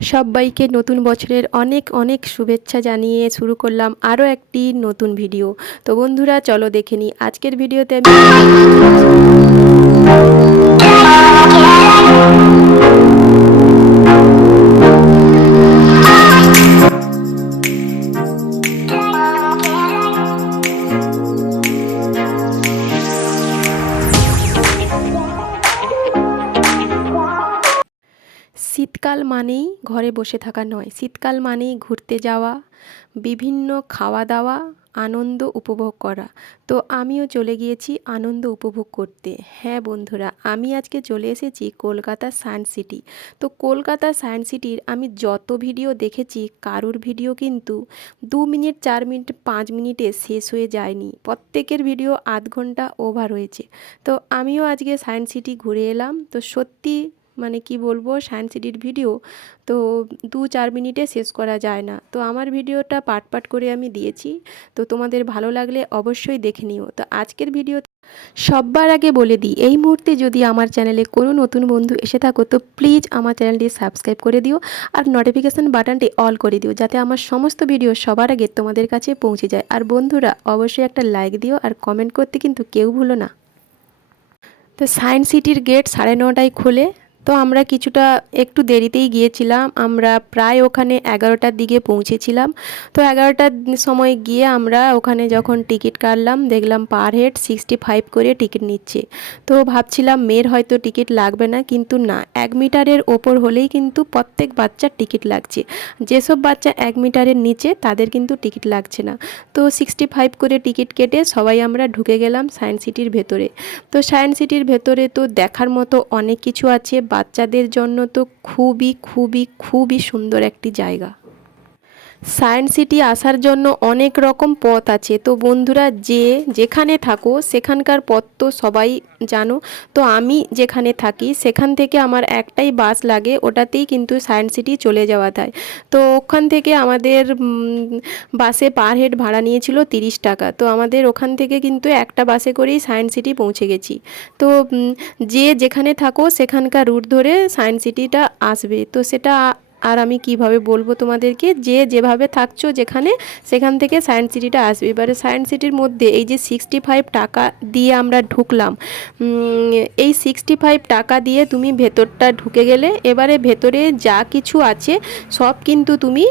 সবাইকে নতুন বছরের অনেক অনেক শুভেচ্ছা জানিয়ে শুরু করলাম আরও একটি নতুন ভিডিও। তো বন্ধুরা, চলো দেখে নিই আজকের ভিডিওতে আমি শীতকাল মানেই ঘরে বসে থাকা নয়। শীতকাল মানেই ঘুরতে যাওয়া, বিভিন্ন খাওয়া দাওয়া, আনন্দ উপভোগ করা। তো আমিও চলে গিয়েছি আনন্দ উপভোগ করতে। হ্যাঁ বন্ধুরা, আমি আজকে চলে এসেছি কলকাতা সায়েন্স সিটি। তো কলকাতা সায়েন্স সিটির আমি যত ভিডিও দেখেছি, কারুর ভিডিও কিন্তু দু মিনিট, চার মিনিট, পাঁচ মিনিটে শেষ হয়ে যায়নি। প্রত্যেকের ভিডিও আধ ঘণ্টা ওভার হয়েছে। তো আমিও আজকে সায়েন্স সিটি ঘুরে এলাম। তো সত্যি মানে কি বলব সায়েন্স সিটির ভিডিও তো দু চার মিনিটে শেষ করা যায় না। তো আমার ভিডিওটা পাট পাট করে আমি দিয়েছি। তো তোমাদের ভালো লাগলে অবশ্যই দেখে নিও। তো আজকের ভিডিও সবার আগে বলে দিই, এই মুহূর্তে যদি আমার চ্যানেলে কোনো নতুন বন্ধু এসে থাকো, তো প্লিজ আমার চ্যানেলটি সাবস্ক্রাইব করে দিও আর নোটিফিকেশান বাটনটি অল করে দিও, যাতে আমার সমস্ত ভিডিও সবার আগে তোমাদের কাছে পৌঁছে যায়। আর বন্ধুরা, অবশ্যই একটা লাইক দিও আর কমেন্ট করতে কিন্তু কেউ ভুলো না। তো সায়েন্স সিটির গেট সাড়ে নটায় খোলে। তো আমরা কিছুটা একটু দেরিতেই গিয়েছিলাম। আমরা প্রায় ওখানে এগারোটার দিকে পৌঁছেছিলাম। তো এগারোটার সময় গিয়ে আমরা ওখানে যখন টিকিট কাটলাম, দেখলাম পার হেড সিক্সটি ফাইভ করে টিকিট নিচ্ছে। তো ভাবছিলাম, মেয়ের হয়তো টিকিট লাগবে না, কিন্তু না, এক মিটারের ওপর হলেই কিন্তু প্রত্যেক বাচ্চার টিকিট লাগছে। যেসব বাচ্চা এক মিটারের নিচে, তাদের কিন্তু টিকিট লাগছে না। তো সিক্সটি ফাইভ করে টিকিট কেটে সবাই আমরা ঢুকে গেলাম সায়েন্স সিটির ভেতরে। তো সায়েন্স সিটির ভেতরে তো দেখার মতো অনেক কিছু আছে বাচ্চাদের জন্য তো খুবই খুবই খুবই সুন্দর একটি জায়গা। সায়েন্স সিটি আসার জন্য অনেক রকম পথ আছে। তো বন্ধুরা, যে যেখানে থাকো, সেখানকার পথ তো সবাই জানো। তো আমি যেখানে থাকি, সেখান থেকে আমার একটাই বাস লাগে, ওটাতেই কিন্তু সায়েন্স সিটি চলে যাওয়া যায়। তো ওখান থেকে আমাদের বাসে পার হেড ভাড়া নিয়েছিল তিরিশ টাকা। তো আমাদের ওখান থেকে কিন্তু একটা বাসে করেই সায়েন্স সিটি পৌঁছে গেছি। তো যে যেখানে থাকো, সেখানকার রুট ধরে সায়েন্স সিটিটা আসবে। তো সেটা আর আমি কীভাবে বলব তোমাদেরকে? যে যেভাবে থাকছো যেখানে, সেখান থেকে সায়েন্স সিটিটা আসবে। এবারে সায়েন্স সিটির মধ্যে এই যে সিক্সটি ফাইভ টাকা দিয়ে আমরা ঢুকলাম এই সিক্সটি ফাইভ টাকা দিয়ে তুমি ভেতরটা ঢুকে গেলে, এবারে ভেতরে যা কিছু আছে, সব কিন্তু তুমি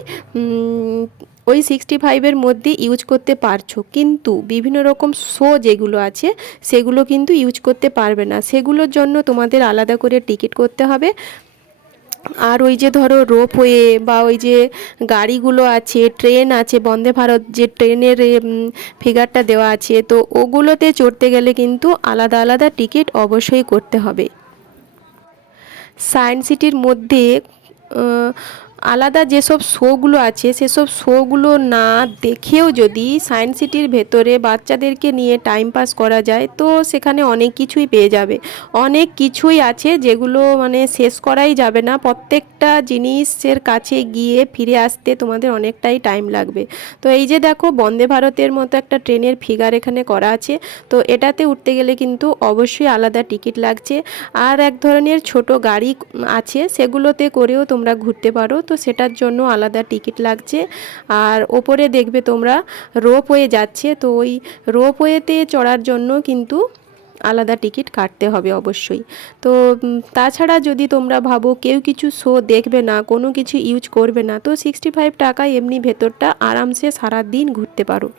ওই সিক্সটি ফাইভের মধ্যে ইউজ করতে পারছ। কিন্তু বিভিন্ন রকম শো যেগুলো আছে, সেগুলো কিন্তু ইউজ করতে পারবে না। সেগুলোর জন্য তোমাদের আলাদা করে টিকিট করতে হবে। আর ওই যে ধরো রোপওয়ে বা ওই যে গাড়িগুলো আছে, ট্রেন আছে, বন্দে ভারত যে ট্রেনের ফিগারটা দেওয়া আছে, তো ওগুলোতে চড়তে গেলে কিন্তু আলাদা আলাদা টিকিট অবশ্যই করতে হবে। সায়েন্স সিটির মধ্যে আলাদা যেসব শোগুলো আছে, সেসব শোগুলো না দেখেও যদি সায়েন্স সিটির ভেতরে বাচ্চাদেরকে নিয়ে টাইম পাস করা যায়, তো সেখানে অনেক কিছুই পেয়ে যাবে। অনেক কিছুই আছে যেগুলো মানে শেষ করাই যাবে না। প্রত্যেকটা জিনিসের কাছে গিয়ে ফিরে আসতে তোমাদের অনেকটাই টাইম লাগবে। তো এই যে দেখো, বন্দে ভারতের মতো একটা ট্রেনের ফিগার এখানে করা আছে। তো এটাতে উঠতে গেলে কিন্তু অবশ্যই আলাদা টিকিট লাগছে। আর এক ধরনের ছোট গাড়ি আছে, সেগুলোতে করেও তোমরা ঘুরতে পারো। তো সেটার জন্য আলাদা টিকিট লাগছে। আর ওপরে দেখবে তোমরা রোপওয়ে যাচ্ছে, তো ওই রোপওয়েতে চড়ার জন্য কিন্তু আলাদা টিকিট কাটতে হবে অবশ্যই। তো তাছাড়া যদি তোমরা ভাবো কেউ কিছু শো দেখবে না, কোনো কিছু ইউজ করবে না, তো সিক্সটি ফাইভ টাকায় এমনি ভেতরটা আরামসে সারা দিন ঘুরতে পারো।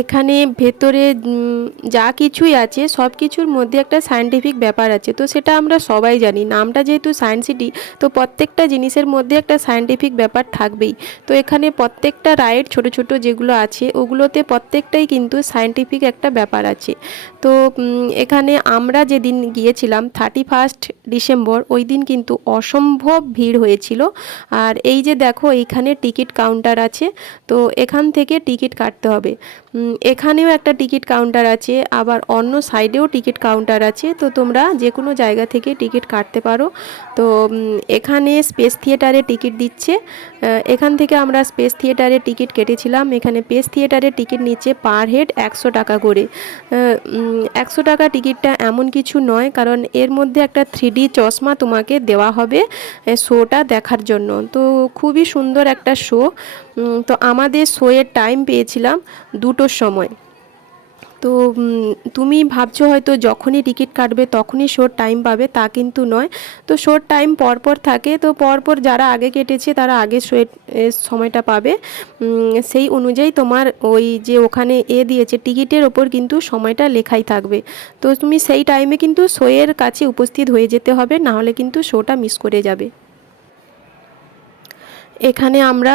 এখানে ভেতরে যা কিছুই আছে, সব কিছুর মধ্যে একটা সায়েন্টিফিক ব্যাপার আছে। তো সেটা আমরা সবাই জানি। নামটা যেহেতু সায়েন্স সিটি তো প্রত্যেকটা জিনিসের মধ্যে একটা সায়েন্টিফিক ব্যাপার থাকবেই। তো এখানে প্রত্যেকটা রাইড ছোট ছোট যেগুলো আছে, ওগুলোতে প্রত্যেকটাই কিন্তু সায়েন্টিফিক একটা ব্যাপার আছে। তো এখানে আমরা যেদিন গিয়েছিলাম থার্টি ফার্স্ট ডিসেম্বর, ওই দিন কিন্তু অসম্ভব ভিড় হয়েছিল। আর এই যে দেখো, এইখানে টিকিট কাউন্টার আছে। তো এখান থেকে টিকিট কাটতে হবে। এখানেও একটা টিকিট কাউন্টার আছে, আবার অন্য সাইডেও টিকিট কাউন্টার আছে, তো তোমরা যে কোনো জায়গা থেকে টিকিট কাটতে পারো। তো এখানে স্পেস থিয়েটারে টিকিট দিচ্ছে। এখান থেকে আমরা স্পেস থিয়েটারে টিকিট কেটেছিলাম। এখানে পেস থিয়েটারে টিকিট নিচ্ছে পার হেড একশো টাকা করে। একশো টাকা টিকিটটা এমন কিছু নয়, কারণ এর মধ্যে একটা থ্রি চশমা তোমাকে দেওয়া হবে শোটা দেখার জন্য। তো, খুবই সুন্দর একটা শো। তো আমাদের শোয়ের টাইম পেয়েছিলাম দুটোর সময়। তো তুমি ভাবছ হয়তো যখনই টিকিট কাটবে তখনই শোর টাইম পাবে, তা কিন্তু নয়। তো শোর টাইম পরপর থাকে, তো পরপর যারা আগে কেটেছে তারা আগে শোয়ের সময়টা পাবে। সেই অনুযায়ী তোমার ওই যে ওখানে এ দিয়েছে, টিকিটের ওপর কিন্তু সময়টা লেখাই থাকবে। তো তুমি সেই টাইমে কিন্তু শোয়ের কাছে উপস্থিত হয়ে যেতে হবে, নাহলে কিন্তু শোটা মিস করে যাবে। এখানে আমরা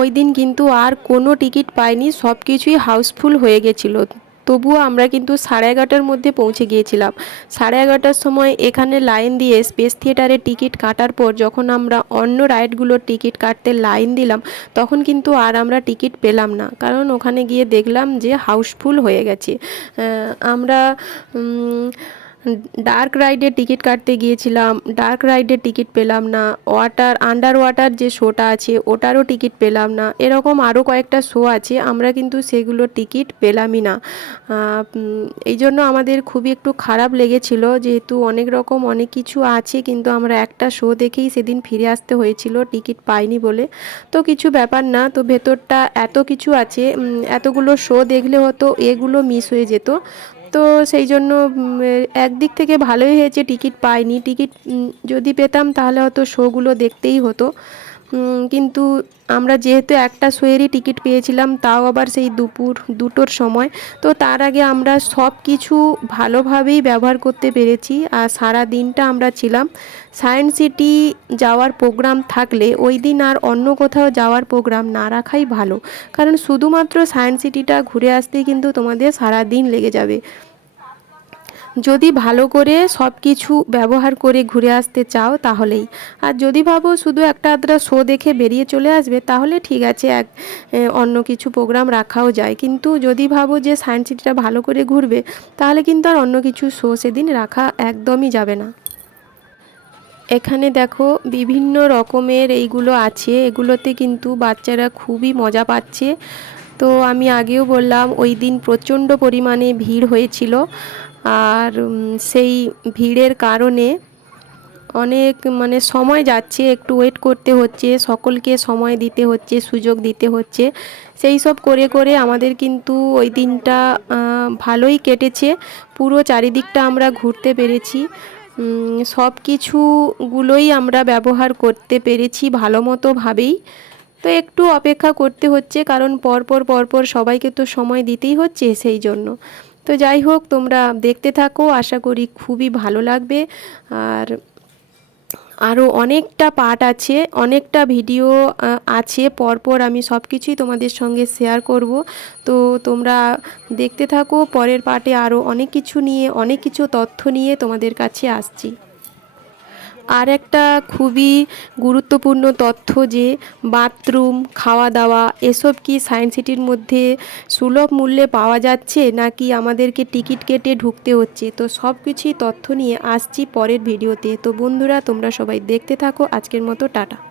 ওই দিন কিন্তু আর কোনো টিকিট পাইনি, সব কিছুই হাউসফুল হয়ে গেছিল। তবুও আমরা কিন্তু সাড়ে এগারোটার মধ্যে পৌঁছে গিয়েছিলাম। সাড়ে এগারোটার সময় এখানে লাইন দিয়ে স্পেস থিয়েটারে টিকিট কাটার পর যখন আমরা অন্য রাইডগুলোর টিকিট কাটতে লাইন দিলাম, তখন কিন্তু আর আমরা টিকিট পেলাম না। কারণ ওখানে গিয়ে দেখলাম যে হাউসফুল হয়ে গেছে। আমরা ডার্ক রাইডের টিকিট কাটতে গিয়েছিলাম। ডার্ক রাইডের টিকিট পেলাম না। ওয়াটার আন্ডার ওয়াটার যে শোটা আছে, ওটারও টিকিট পেলাম না। এরকম আরও কয়েকটা শো আছে, আমরা কিন্তু সেগুলো টিকিট পেলামই না। এই জন্য আমাদের খুবই একটু খারাপ লেগেছিল, যেহেতু অনেক রকম অনেক কিছু আছে, কিন্তু আমরা একটা শো দেখেই সেদিন ফিরে আসতে হয়েছিল টিকিট পাইনি বলে। তো কিছু ব্যাপার না, তো ভেতরটা এত কিছু আছে এতগুলো শো দেখলে হতো এগুলো মিস হয়ে যেত। তো সেই জন্য একদিক থেকে ভালোই হয়েছে, টিকিট পাইনি। টিকিট যদি পেতাম তাহলে হয়তো শোগুলো দেখতেই হতো। কিন্তু আমরা যেহেতু একটা শোয়েরই টিকিট পেয়েছিলাম, তাও আবার সেই দুপুর, দুটোর সময়। তো তার আগে আমরা সব কিছু ভালোভাবেই ব্যবহার করতে পেরেছি, আর সারা দিনটা আমরা ছিলাম। সায়েন্স সিটি যাওয়ার প্রোগ্রাম থাকলে ওই দিন আর অন্য কোথাও যাওয়ার প্রোগ্রাম না রাখাই ভালো। কারণ শুধুমাত্র সায়েন্স সিটিটা ঘুরে আসতেই কিন্তু তোমাদের সারা দিন লেগে যাবে। যদি ভালো করে সব কিছু ব্যবহার করে ঘুরে আসতে চাও তাহলেই। আর যদি ভাবো শুধু একটা আধটা শো দেখে বেরিয়ে চলে আসবে, তাহলে ঠিক আছে, এক অন্য কিছু প্রোগ্রাম রাখাও যায়। কিন্তু যদি ভাবো যে সায়েন্স সিটিটা ভালো করে ঘুরবে, তাহলে কিন্তু আর অন্য কিছু শো সেদিন রাখা একদমই যাবে না। এখানে দেখো বিভিন্ন রকমের এইগুলো আছে, এগুলোতে কিন্তু বাচ্চারা খুবই মজা পাচ্ছে। তো আমি আগেও বললাম, ওই দিন প্রচণ্ড পরিমাণে ভিড় হয়েছিল। আর সেই ভিড়ের কারণে অনেক মানে সময় যাচ্ছে, একটু ওয়েট করতে হচ্ছে, সকলকে সময় দিতে হচ্ছে, সুযোগ দিতে হচ্ছে। সেই সব করে করে আমাদের কিন্তু ওই দিনটা ভালোই কেটেছে। পুরো চারিদিকটা আমরা ঘুরতে পেরেছি। সব কিছুগুলোই আমরা ব্যবহার করতে পেরেছি ভালো মতো ভাবেই। তো একটু অপেক্ষা করতে হচ্ছে, কারণ পরপর পরপর সবাইকে তো সময় দিতেই হচ্ছে সেই জন্য। তো যাই হোক, তোমরা দেখতে থাকো, আশা করি খুবই ভালো লাগবে। আর আরও অনেকটা পার্ট আছে, অনেকটা ভিডিও আছে, পরপর আমি সব কিছুই তোমাদের সঙ্গে শেয়ার করব। তো তোমরা দেখতে থাকো, পরের পার্টে আরও অনেক কিছু নিয়ে, অনেক কিছু তথ্য নিয়ে তোমাদের কাছে আসছি। আর একটা খুবই গুরুত্বপূর্ণ তথ্য যে বাথরুম খাওয়া দাওয়া এসব কি সায়েন্স সিটির মধ্যে সুলভ মূল্যে পাওয়া যাচ্ছে নাকি আমাদেরকে টিকিট কেটে ঢুকতে হচ্ছে? তো সব কিছুই তথ্য নিয়ে আসছি পরের ভিডিওতে। তো বন্ধুরা, তোমরা সবাই দেখতে থাকো। আজকের মতো, টাটা।